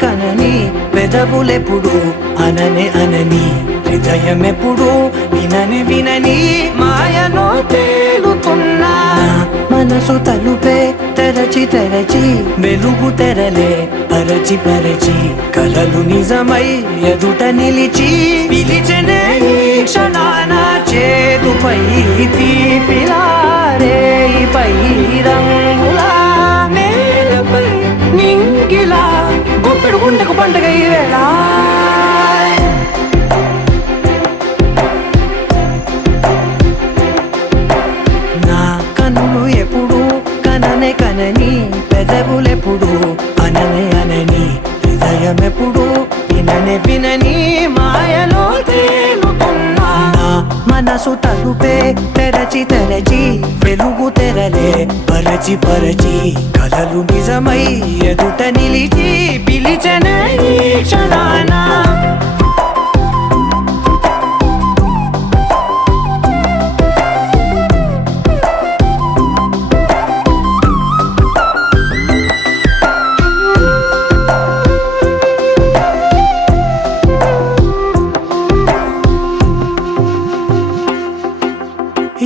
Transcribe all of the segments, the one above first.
కనని పెదవులెప్పుడు అననే అనని హృదయమెప్పుడు వినని వినని మాయలో తేలుతున్నా మనసు తలుపే తెరచి తెరచి వెలుగు తెరలే పరచి పరచి కలలు నిజమై ఎదుట నిలిచి పిలిచెనే ఈ క్షణాన చేతుపై తీపిలారే పై రంగులా నేలపై నింగిలా గుప్పెడు గుండెకు పండుగ ఈ వేళ నా కన్నులు ఎప్పుడు కననే కనని పెదవులెప్పుడు అననే అనని హృదయమెప్పుడు విననే వినని మాయలో తేలుతున్నా నా మనసు తలుపే తెరచి తెరచి వెలుగు తెరలే పరచి పరచి కలలు నిజమై ఎదుట నిలిచి పిలిచెనే ఈ క్షణాన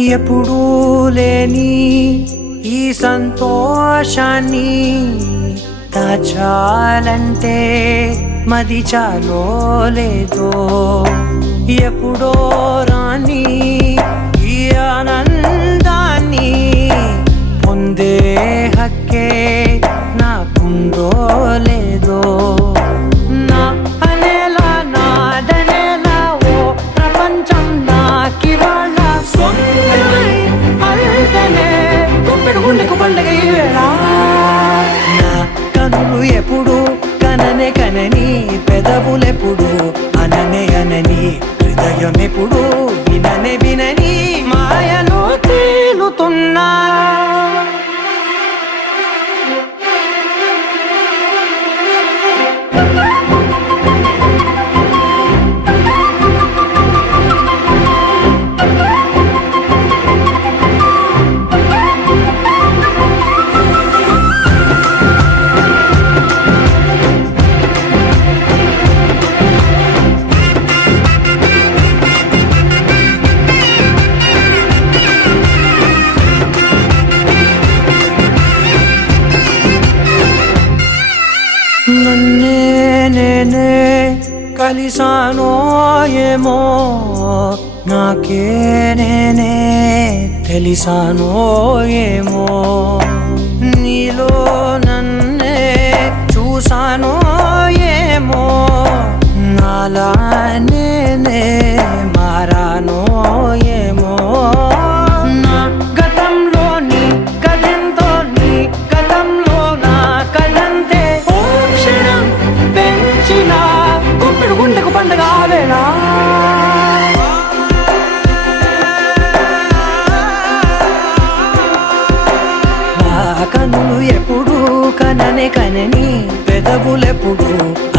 ఎప్పుడూ లేని ఈ సంతోషాన్ని దాచాలంటే మది చాలో లేదో ఎప్పుడో రాని ఈ ఆనందాన్ని పొందే హక్కే నాకుందో లేదో నా అనేలా నాదనేలా ఓ ప్రపంచం నాకివాళ్ళ గుండెకు పండుగ ఈ వేళ నా కనులు ఎప్పుడు కననే కనని పెదవులెప్పుడు అననే అనని హృదయం ఎప్పుడు విననే వినని మాయలో తేలుతున్నా నన్నే నేనే కలిసానో ఏమో నాకే నేనే తెలిసానో ఏమో నీలో నన్నే చూసానో ఏమో నాలా నేనే మారానో ఏమో నా గతంలోని కథంతో నీ గతంలో నా కథంతే గుప్పెడు గుండెకు పండుగ వేళ నా కన్నులు ఎప్పుడు కననే కనని పెదవులెప్పుడు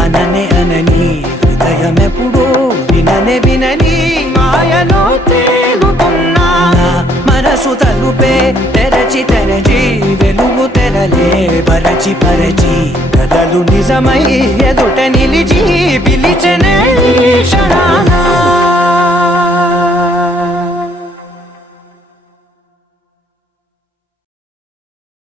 అననే అనని హృదయమెప్పుడు విననే వినని మాయలో తేలుతున్నా నా మనసు తలుపే తెరచి తెరచి వెలుగు తెరలే పరచి పరచి కలలు నిజమై ఎదుట నిలిచి